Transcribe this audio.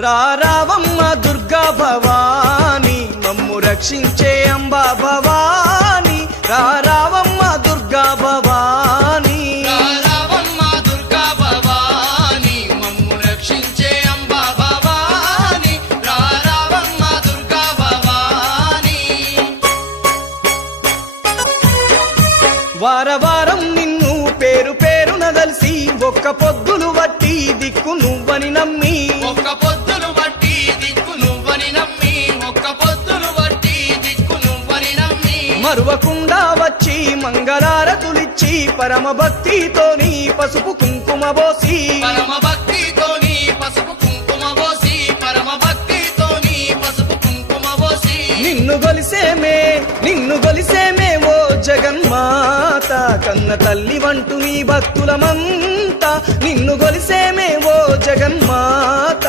రావమ్మ దుర్గా భవాని మమ్ము రక్షించే అంబా భవాని రావమ్మ దుర్గా భవాని రావమ్మ దుర్గా భవాని మమ్ము రక్షించే అంబా భవాని రావమ్మ దుర్గా భవాని వారం నిన్ను పేరు పేరున దలిసి ఒక్క పొద్దులు వట్టి దిక్కు నువ్వని నమ్మి ఒక్క పొద్దులు వట్టి దిక్కు నువ్వని నమ్మి ఒక్క పొద్దులు వట్టి దిక్కు నువ్వని నమ్మి మరువకుండా వచ్చి మంగళారతులిచ్చి పరమ భక్తితోని పసుపు కుంకుమ బోసి పరమ భక్తితోని పసుపు కుంకుమ పోసి పరమ భక్తితోని పసుపు కుంకుమ పోసి నిన్ను గొలిసేమే ఓ జగన్మాత కన్న తల్లి వంటు నీ భక్తులమంతా నిన్ను గొలిసేమే ఓ జగన్మాత